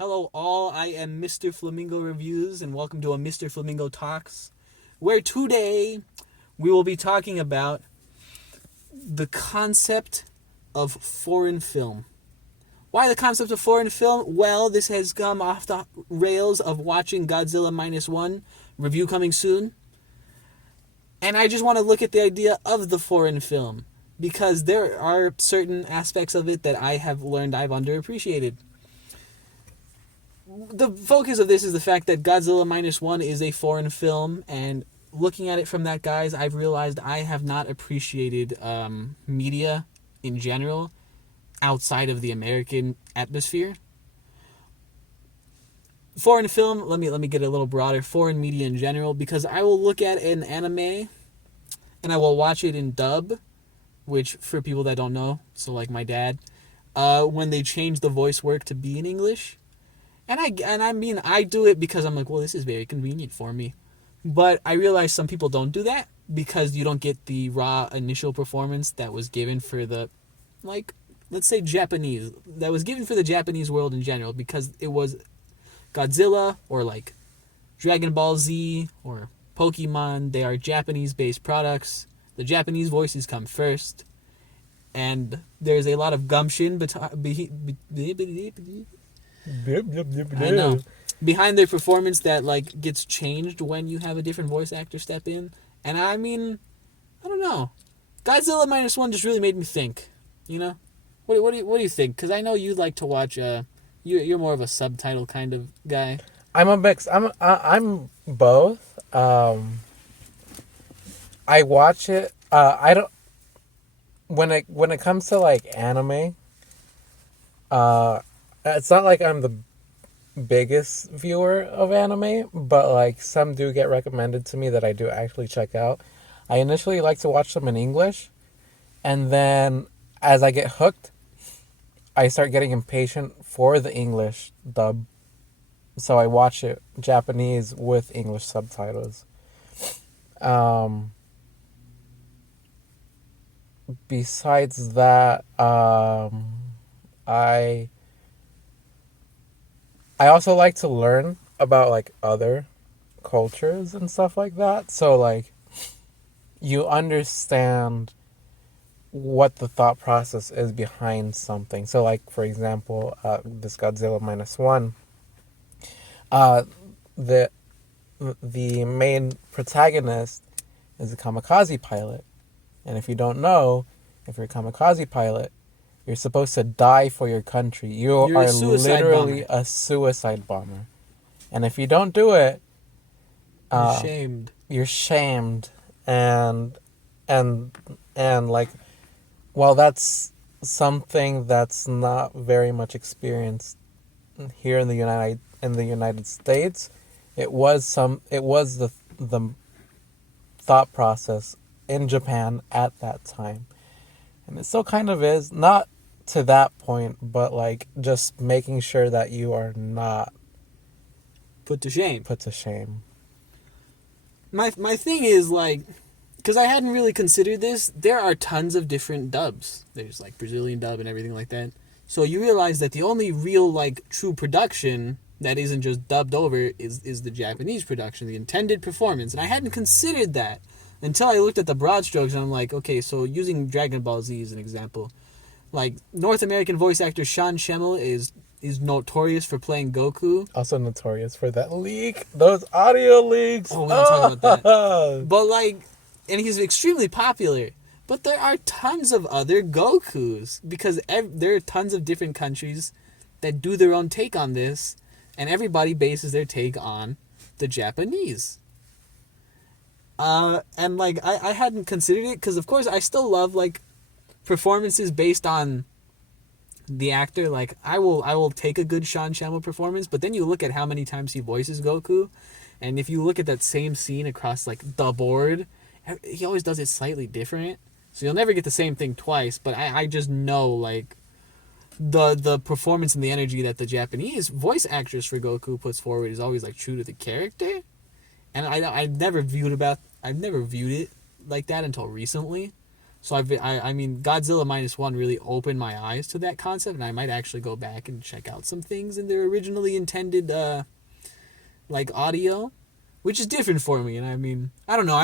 Hello all, I am Mr. Flamingo Reviews and welcome to a Mr. Flamingo Talks, where today we will be talking about the concept of foreign film. Why the concept of foreign film? Well, this has come off the rails of watching Godzilla Minus One, review coming soon. And I just want to look at the idea of the foreign film, because there are certain aspects of it that I have learned I've underappreciated. The focus of this is the fact that Godzilla Minus One is a foreign film, and looking at it from that guise, I've realized I have not appreciated media in general outside of the American atmosphere. Foreign film, let me get a little broader. Foreign media in general, because I will look at an anime and I will watch it in dub, which for people that don't know, so like my dad, when they change the voice work to be in English. And I do it because I'm like, well, this is very convenient for me. But I realize some people don't do that because you don't get the raw initial performance that was given for the, like, let's say Japanese, that was given for the Japanese world in general, because it was Godzilla or like Dragon Ball Z or Pokemon. They are Japanese-based products. The Japanese voices come first. And there's a lot of gumption I know. Behind their performance that like gets changed when you have a different voice actor step in. And I mean, I don't know. Godzilla Minus One just really made me think, you know? What do you think? Because I know you like to watch, you're more of a subtitle kind of guy. I'm a mix. I'm both. I watch it. I don't. When it comes to like anime, it's not like I'm the biggest viewer of anime, but like some do get recommended to me that I do actually check out. I initially like to watch them in English, and then as I get hooked, I start getting impatient for the English dub. So I watch it Japanese with English subtitles. Besides that, I also like to learn about like other cultures and stuff like that. So like you understand what the thought process is behind something. So like for example, this Godzilla Minus One, the the main protagonist is a kamikaze pilot. And if you don't know, if you're a kamikaze pilot, you're supposed to die for your country. You're are literally a suicide bomber. And if you don't do it, you're shamed. You're shamed. And like, well, that's something that's not very much experienced here in the United States. It was the thought process in Japan at that time. And it still kind of is, not to that point, but like just making sure that you are not put to shame. My thing is like, because I hadn't really considered this, there are tons of different dubs. There's like Brazilian dub and everything like that. So you realize that the only real like true production that isn't just dubbed over is the Japanese production, the intended performance. And I hadn't considered that until I looked at the broad strokes, and I'm like, okay, so using Dragon Ball Z as an example, like North American voice actor Sean Schemmel is notorious for playing Goku. Also notorious for that leak, those audio leaks. Oh, we don't talk about that. But like, and he's extremely popular. But there are tons of other Gokus, because there are tons of different countries that do their own take on this, and everybody bases their take on the Japanese. And like I hadn't considered it, because of course I still love like performances based on the actor. Like I will take a good Sean Schemmel performance, but then you look at how many times he voices Goku, and if you look at that same scene across like the board, he always does it slightly different. So you'll never get the same thing twice. But I just know like the performance and the energy that the Japanese voice actress for Goku puts forward is always like true to the character. And I've never viewed it like that until recently. So I mean, Godzilla minus one really opened my eyes to that concept, and I might actually go back and check out some things in their originally intended like audio, which is different for me. And I mean, I don't know.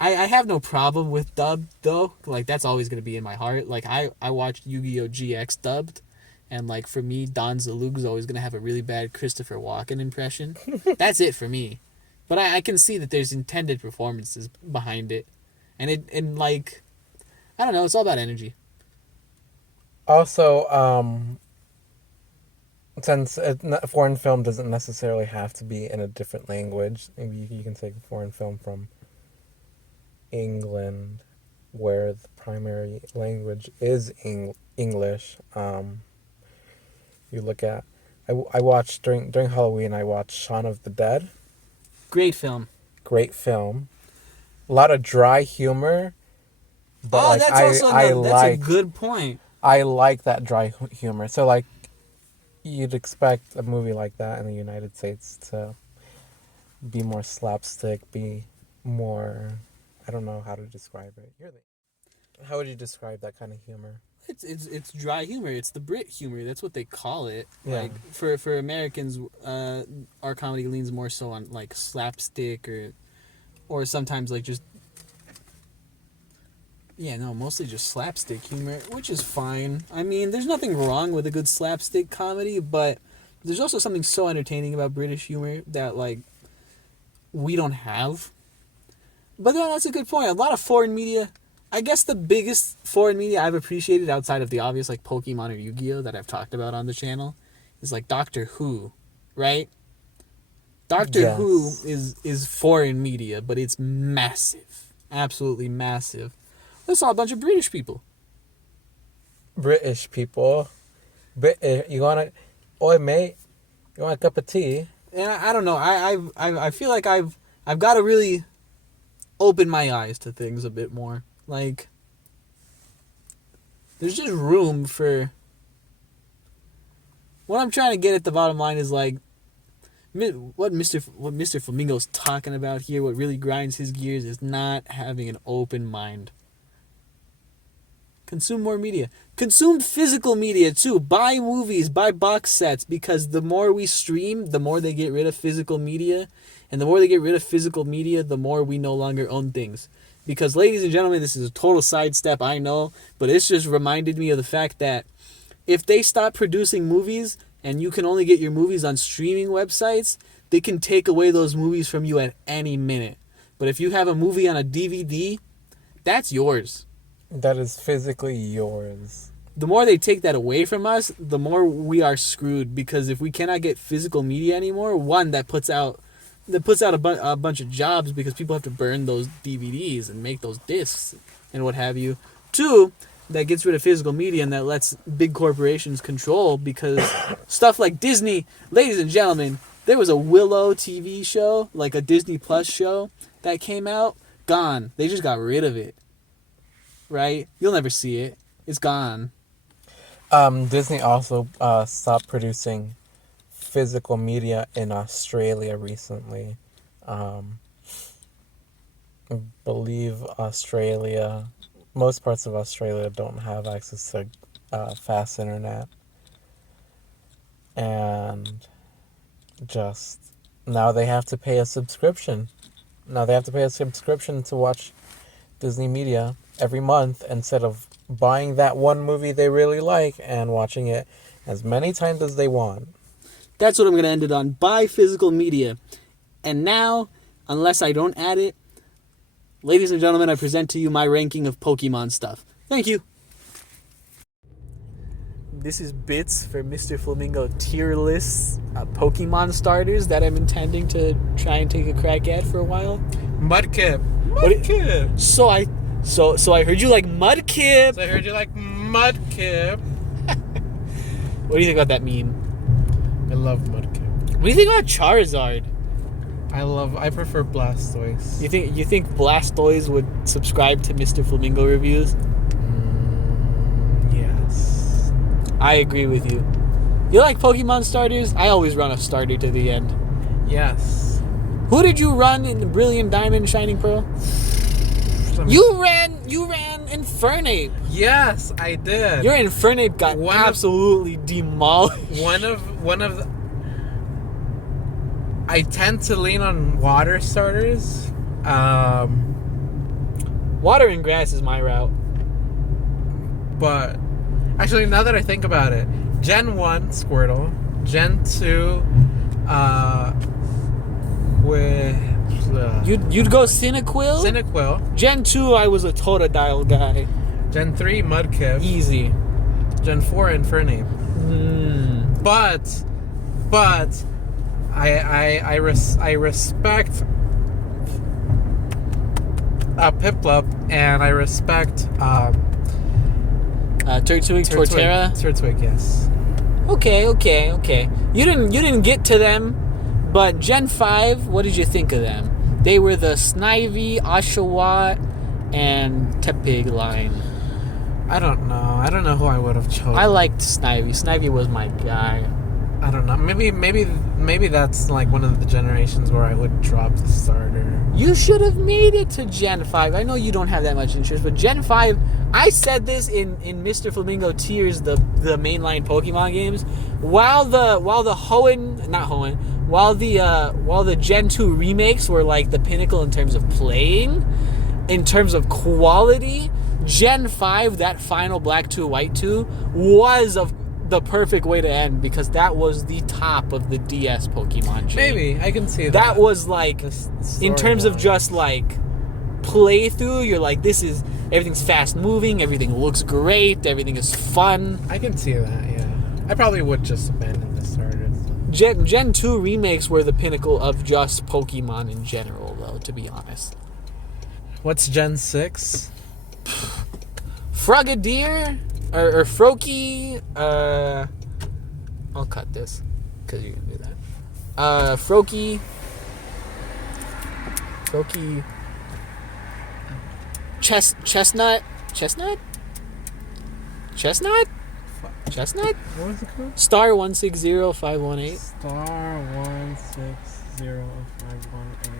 I have no problem with dubbed though. Like that's always gonna be in my heart. Like I watched Yu-Gi-Oh! GX dubbed, and like for me, Don Zaluga's always gonna have a really bad Christopher Walken impression. That's it for me. But I can see that there's intended performances behind it, and like I don't know. It's all about energy. Also, since a foreign film doesn't necessarily have to be in a different language, maybe you can take a foreign film from England, where the primary language is English. You look at, I watched during Halloween. I watched Shaun of the Dead. Great film. Great film. A lot of dry humor. But Oh, like, that's a good point. I like that dry humor. So like, you'd expect a movie like that in the United States to be more slapstick, be more. I don't know how to describe it. How would you describe that kind of humor? It's dry humor. It's the Brit humor. That's what they call it. Yeah. Like for Americans, our comedy leans more so on like slapstick or sometimes like just mostly just slapstick humor, which is fine. I mean, there's nothing wrong with a good slapstick comedy, but there's also something so entertaining about British humor that like we don't have. But yeah, that's a good point. A lot of foreign media. I guess the biggest foreign media I've appreciated outside of the obvious like Pokemon or Yu-Gi-Oh! That I've talked about on the channel is like Doctor Who, right? Doctor Who is foreign media, but it's massive. Absolutely massive. That's all a bunch of British people. British people. You want oi mate, you want a cup of tea? And I don't know. I feel like I've got to really open my eyes to things a bit more. Like, there's just room for. What I'm trying to get at the bottom line is like, what Mr. Flamingo's talking about here. What really grinds his gears is not having an open mind. Consume more media. Consume physical media too. Buy movies, buy box sets, because the more we stream, the more they get rid of physical media. And the more they get rid of physical media, the more we no longer own things. Because, ladies and gentlemen, this is a total sidestep, I know, but it's just reminded me of the fact that if they stop producing movies and you can only get your movies on streaming websites, they can take away those movies from you at any minute. But if you have a movie on a DVD, that's yours. That is physically yours. The more they take that away from us, the more we are screwed. Because if we cannot get physical media anymore, one, that puts out a bunch of jobs because people have to burn those DVDs and make those discs and what have you. Two, that gets rid of physical media and that lets big corporations control, because stuff like Disney, ladies and gentlemen, there was a Willow TV show, like a Disney Plus show that came out, gone. They just got rid of it. Right? You'll never see it. It's gone. Disney also stopped producing physical media in Australia recently. I believe most parts of Australia don't have access to fast internet. And just now they have to pay a subscription. To watch Disney media every month instead of buying that one movie they really like and watching it as many times as they want. That's what I'm going to end it on. Buy physical media. And now, unless I don't add it, ladies and gentlemen, I present to you my ranking of Pokemon stuff. Thank you. This is bits for Mr. Flamingo tier lists Pokemon starters that I'm intending to try and take a crack at for a while. Mudkip. So I heard you like Mudkip. What do you think about that meme? I love Mudkip. What do you think about Charizard? I prefer Blastoise. You think Blastoise would subscribe to Mr. Flamingo reviews? Yes. I agree with you. You like Pokemon starters? I always run a starter to the end. Yes. Who did you run in the Brilliant Diamond Shining Pearl? You ran Infernape. Yes, I did. Your Infernape got absolutely demolished. One of the, I tend to lean on water starters. Water and grass is my route. But actually, now that I think about it, Gen 1 Squirtle, Gen 2 You'd go Cyndaquil? Cyndaquil. Gen 2 I was a Totodile guy. Gen 3 Mudkip. Easy. Gen 4 Infernape. But I respect Piplup, and I respect Turtwig, Torterra. Turtwig, yes. Okay. You didn't get to them, but Gen 5, what did you think of them? They were the Snivy, Oshawott, and Tepig line. I don't know who I would have chosen. I liked Snivy. Snivy was my guy. I don't know. Maybe that's like one of the generations where I would drop the starter. You should have made it to Gen 5. I know you don't have that much interest, but Gen 5, I said this in Mr. Flamingo Tears, the mainline Pokemon games, while the Gen 2 remakes were like the pinnacle in terms of playing, in terms of quality, Gen 5, that final Black 2, White 2, was the perfect way to end, because that was the top of the DS Pokemon chain. Maybe, I can see that. That was like, in terms of just like playthrough, you're like, everything's fast moving, everything looks great, everything is fun. I can see that, yeah. I probably would just abandon the starters. Gen 2 remakes were the pinnacle of just Pokemon in general, though, to be honest. What's Gen 6? Frogadier or Froakie. I'll cut this because you're gonna do that. Froakie. Chestnut. What was it called? Star 160518. Star 160518.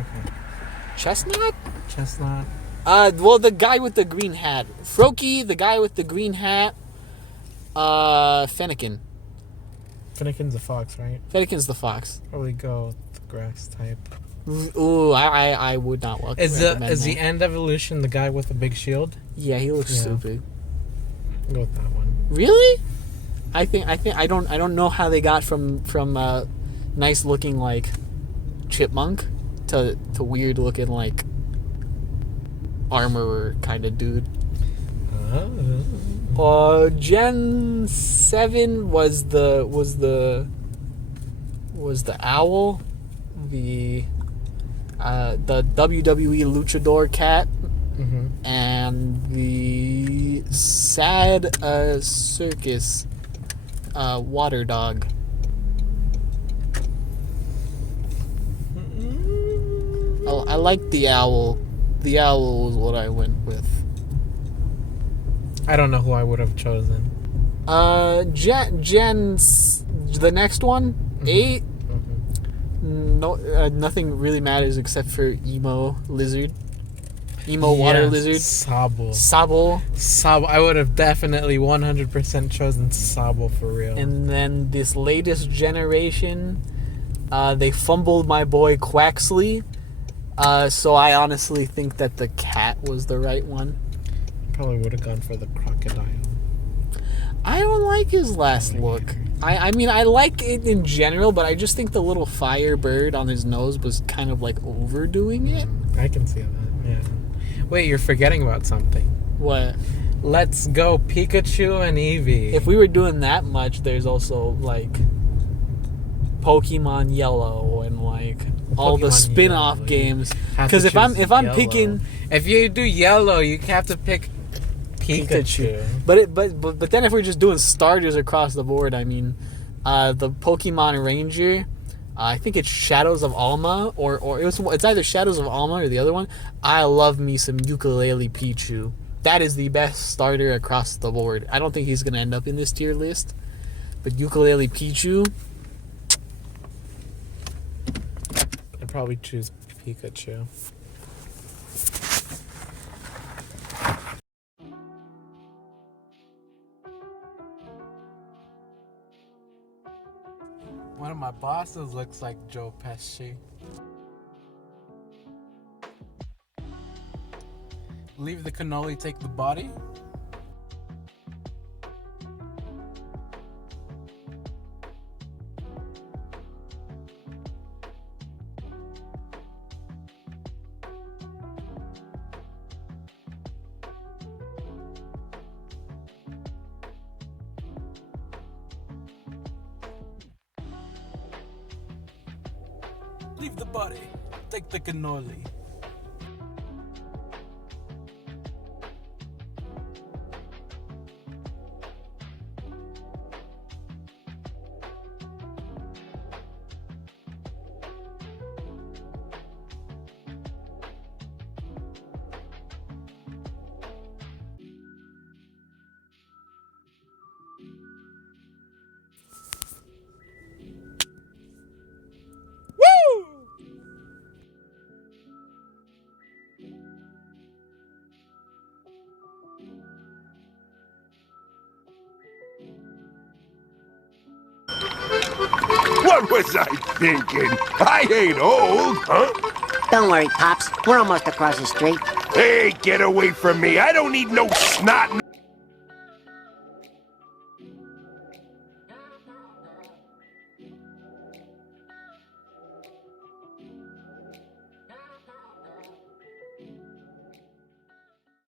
Okay. Chestnut. Well, the guy with the green hat. Froakie, the guy with the green hat. Fennekin. Fennekin's a fox, right? Fennekin's the fox. Probably go with the grass type. Ooh, I would not welcome. Is the end evolution the guy with the big shield? Yeah, he looks stupid. I'll go with that one. Really? I think I don't know how they got from nice looking like chipmunk to weird looking like armorer kind of dude. Gen 7 was the owl, the WWE luchador cat, and the sad circus water dog. I like the owl. The owl was what I went with. I don't know who I would have chosen. The next one, 8. No, nothing really matters except for emo lizard. Water lizard. Sable. I would have definitely 100% chosen Sable for real. And then this latest generation, they fumbled my boy Quaxley. So I honestly think that the cat was the right one. Probably would have gone for the crocodile. I don't like his last look. I mean, I like it in general, but I just think the little fire bird on his nose was kind of like overdoing it. I can see that, yeah. Wait, you're forgetting about something. What? Let's go Pikachu and Eevee. If we were doing that much, there's also like Pokemon Yellow and like all the spin-off games. Because if I'm picking, if you do Yellow, you have to pick Pikachu. But then if we're just doing starters across the board, I mean, the Pokemon Ranger, I think it's Shadows of Alma, or it's either Shadows of Alma or the other one. I love me some Ukulele Pichu. That is the best starter across the board. I don't think he's gonna end up in this tier list, but Ukulele Pichu. I'd probably choose Pikachu. One of my bosses looks like Joe Pesci. Leave the cannoli, take the body. Leave the body, take the cannoli. What was I thinking? I ain't old, huh? Don't worry, Pops. We're almost across the street. Hey, get away from me. I don't need no snot.